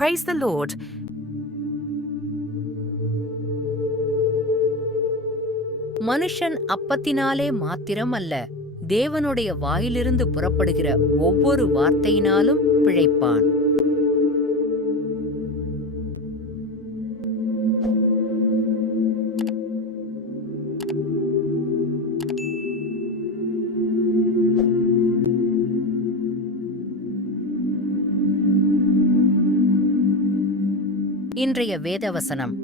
Praise the Lord. மனுஷன் அப்பத்தினாலே மாத்திரம் அல்ல, தேவனுடைய வாயிலிருந்து புறப்படுகிற ஒவ்வொரு வார்த்தையினாலும் பிழைப்பான். இன்றைய வேதவசனம்.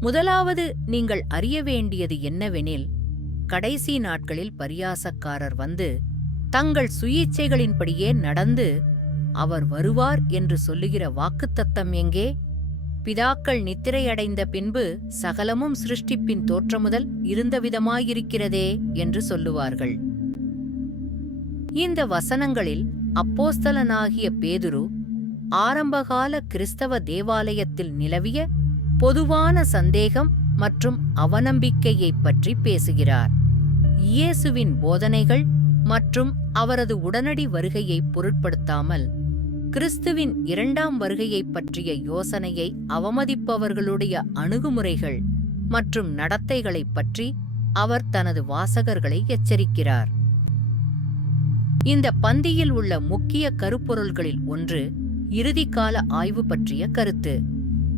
முதலாவது நீங்கள் அறிய வேண்டியது என்னவெனில், கடைசி நாட்களில் பரியாசக்காரர் வந்து தங்கள் சுயீச்சைகளின்படியே நடந்து அவர் வருவார் என்று சொல்லுகிற வாக்குத்தத்தம் எங்கே? பிதாக்கள் நித்திரையடைந்த பின்பு சகலமும் சிருஷ்டிப்பின் தோற்றமுதல் இருந்தவிதமாயிருக்கிறதே என்று சொல்லுவார்கள். இந்த வசனங்களில் அப்போஸ்தலனாகிய பேதுரு ஆரம்பகால கிறிஸ்தவ தேவாலயத்தில் நிலவிய பொதுவான சந்தேகம் மற்றும் அவநம்பிக்கையைப் பற்றி பேசுகிறார். இயேசுவின் போதனைகள் மற்றும் அவரது உடனடி வருகையை பொருட்படுத்தாமல் கிறிஸ்துவின் இரண்டாம் வருகையைப் பற்றிய யோசனையை அவமதிப்பவர்களுடைய அணுகுமுறைகள் மற்றும் நடத்தைகளைப் பற்றி அவர் தனது வாசகர்களை எச்சரிக்கிறார். இந்த பந்தியில் உள்ள முக்கிய கருப்பொருள்களில் ஒன்று இறுதிக்கால ஆய்வு பற்றிய கருத்து.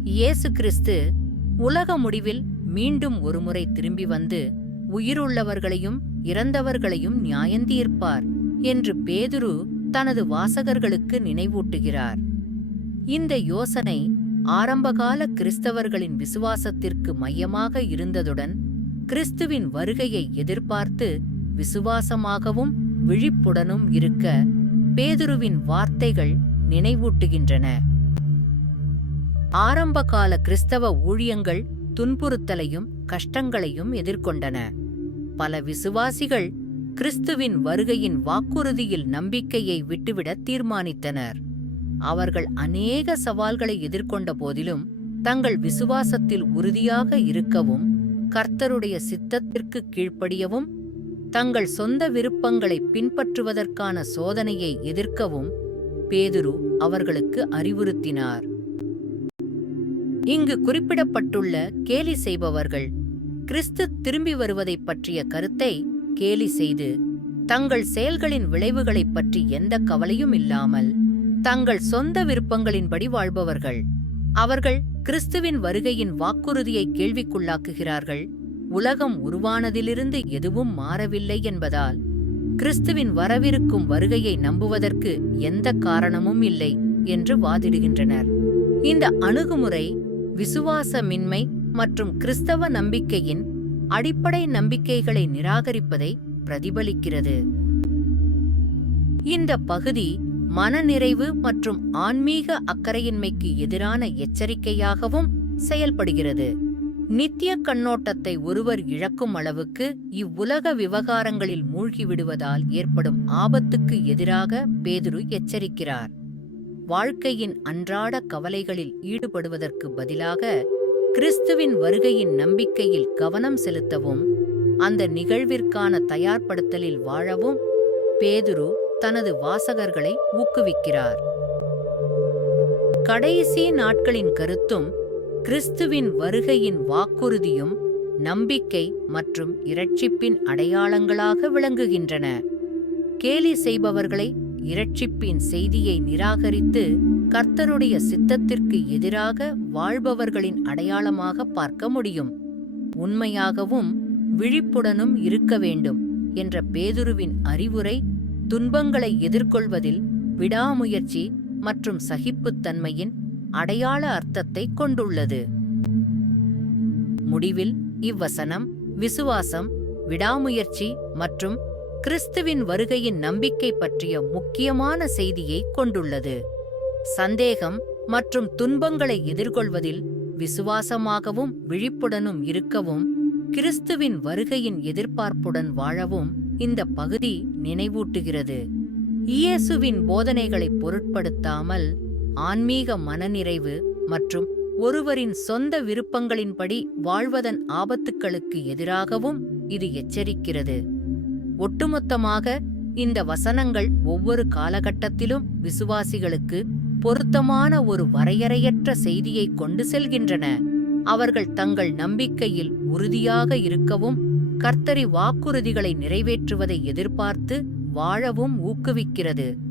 இயேசு கிறிஸ்து உலக முடிவில் மீண்டும் ஒருமுறை திரும்பி வந்து உயிருள்ளவர்களையும் இறந்தவர்களையும் நியாயந்தீர்ப்பார் என்று பேதுரு தனது வாசகர்களுக்கு நினைவூட்டுகிறார். இந்த யோசனை ஆரம்பகால கிறிஸ்தவர்களின் விசுவாசத்திற்கு மையமாக இருந்ததுடன், கிறிஸ்துவின் வருகையை எதிர்பார்த்து விசுவாசமாகவும் விழிப்புடனும் இருக்க பேதுருவின் வார்த்தைகள் நினைவூட்டுகின்றன. ஆரம்பகால கிறிஸ்தவ ஊழியங்கள் துன்புறுத்தலையும் கஷ்டங்களையும் எதிர்கொண்டன. பல விசுவாசிகள் கிறிஸ்துவின் வருகையின் வாக்குறுதியில் நம்பிக்கையை விட்டுவிட தீர்மானித்தனர். அவர்கள் அநேக சவால்களை எதிர்கொண்ட போதிலும் தங்கள் விசுவாசத்தில் உறுதியாக இருக்கவும், கர்த்தருடைய சித்தத்திற்கு கீழ்ப்படியவும், தங்கள் சொந்த விருப்பங்களை பின்பற்றுவதற்கான சோதனையை எதிர்க்கவும் பேதுரு அவர்களுக்கு அறிவுறுத்தினார். இங்கு குறிப்பிடப்பட்டுள்ள கேலி செய்பவர்கள் கிறிஸ்து திரும்பி வருவதைப் பற்றிய கருத்தை கேலி செய்து, தங்கள் செயல்களின் விளைவுகளைப் பற்றி எந்த கவலையும் இல்லாமல் தங்கள் சொந்த விருப்பங்களின்படி வாழ்பவர்கள். அவர்கள் கிறிஸ்துவின் வருகையின் வாக்குறுதியை கேள்விக்குள்ளாக்குகிறார்கள். உலகம் உருவானதிலிருந்து எதுவும் மாறவில்லை என்பதால் கிறிஸ்துவின் வரவிருக்கும் வருகையை நம்புவதற்கு எந்த காரணமும் இல்லை என்று வாதிடுகின்றனர். இந்த அணுகுமுறை விசுவாசமின்மை மற்றும் கிறிஸ்தவ நம்பிக்கையின் அடிப்படை நம்பிக்கைகளை நிராகரிப்பதை பிரதிபலிக்கிறது. இந்த பகுதி மனநிறைவு மற்றும் ஆன்மீக அக்கறையின்மைக்கு எதிரான எச்சரிக்கையாகவும் செயல்படுகிறது. நித்திய கண்ணோட்டத்தை ஒருவர் இழக்கும் அளவுக்கு இவ்வுலக விவகாரங்களில் மூழ்கிவிடுவதால் ஏற்படும் ஆபத்துக்கு எதிராக பேதுரு எச்சரிக்கிறார். வாழ்க்கையின் அன்றாட கவலைகளில் ஈடுபடுவதற்கு பதிலாக கிறிஸ்துவின் வருகையின் நம்பிக்கையில் கவனம் செலுத்தவும், அந்த நிகழ்விற்கான தயார்படுத்தலில் வாழவும் பேதுரு தனது வாசகர்களை ஊக்குவிக்கிறார். கடைசி நாட்களின் கருத்தும் கிறிஸ்துவின் வருகையின் வாக்குறுதியும் நம்பிக்கை மற்றும் இரட்சிப்பின் அடையாளங்களாக விளங்குகின்றன. கேலி செய்பவர்களை இரட்சிப்பின் செய்தியை நிராகரித்து கர்த்தருடைய சித்தத்திற்கு எதிராக வாழ்பவர்களின் அடையாளமாக பார்க்க முடியும். உண்மையாகவும் விழிப்புடனும் இருக்க வேண்டும் என்ற பேதுருவின் அறிவுரை துன்பங்களை எதிர்கொள்வதில் விடாமுயற்சி மற்றும் சகிப்புத்தன்மையின் அடையாள அர்த்தத்தை கொண்டுள்ளது. முடிவில் இவ்வசனம் விசுவாசம், விடாமுயற்சி மற்றும் கிறிஸ்துவின் வருகையின் நம்பிக்கை பற்றிய முக்கியமான செய்தியை கொண்டுள்ளது. சந்தேகம் மற்றும் துன்பங்களை எதிர்கொள்வதில் விசுவாசமாகவும் விழிப்புடனும் இருக்கவும், கிறிஸ்துவின் வருகையின் எதிர்பார்ப்புடன் வாழவும் இந்த பகுதி நினைவூட்டுகிறது. இயேசுவின் போதனைகளை பொருட்படுத்தாமல் ஆன்மீக மனநிறைவு மற்றும் ஒருவரின் சொந்த விருப்பங்களின்படி வாழ்வதன் ஆபத்துக்களுக்கு எதிராகவும் இது எச்சரிக்கிறது. ஒட்டுமொத்தமாக இந்த வசனங்கள் ஒவ்வொரு காலகட்டத்திலும் விசுவாசிகளுக்கு பொருத்தமான ஒரு வரையறையற்ற செய்தியை கொண்டு செல்கின்றன. அவர்கள் தங்கள் நம்பிக்கையில் உறுதியாக இருக்கவும் கர்த்தரி வாக்குறுதிகளை நிறைவேற்றுவதை எதிர்பார்த்து வாழவும் ஊக்குவிக்கிறது.